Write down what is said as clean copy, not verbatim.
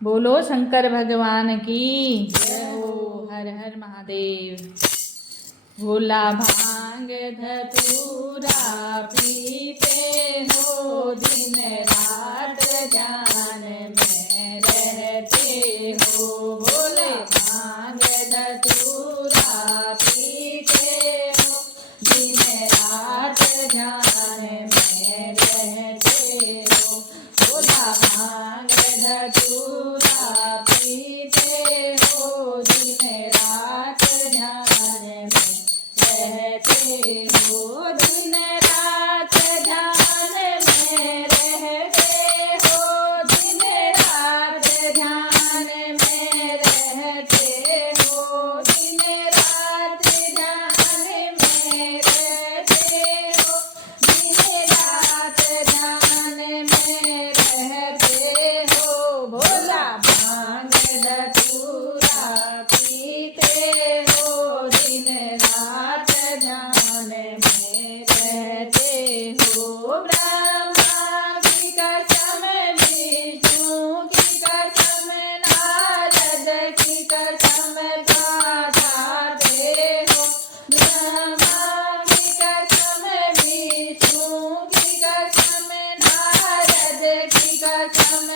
बोलो शंकर भगवान की जय हो। हर हर महादेव। भोला भांग धतूरा पीते हो, दिन रात ध्यान में रहते हो। भोले भांग धतूरा पीते हो, दिन रात ध्यान में रहते हो। भोला भांग धतूरा पीते हो, दिन रात ध्यान में रहते हो। दिन रात ध्यान में रहते हो, दिन रात ध्यान में रहते हो। दिन रात ध्यान में रहते हो, दिन रात ध्यान में रहते हो। भोला भांग धतूरा पीते हो, दिन रात ध्यान में रहते हो। ब्रह्मा की कसम, विष्णु की कसम, नारद की कसम खाते हो। ब्रह्मा की कसम, विष्णु की कसम, नारद की कसम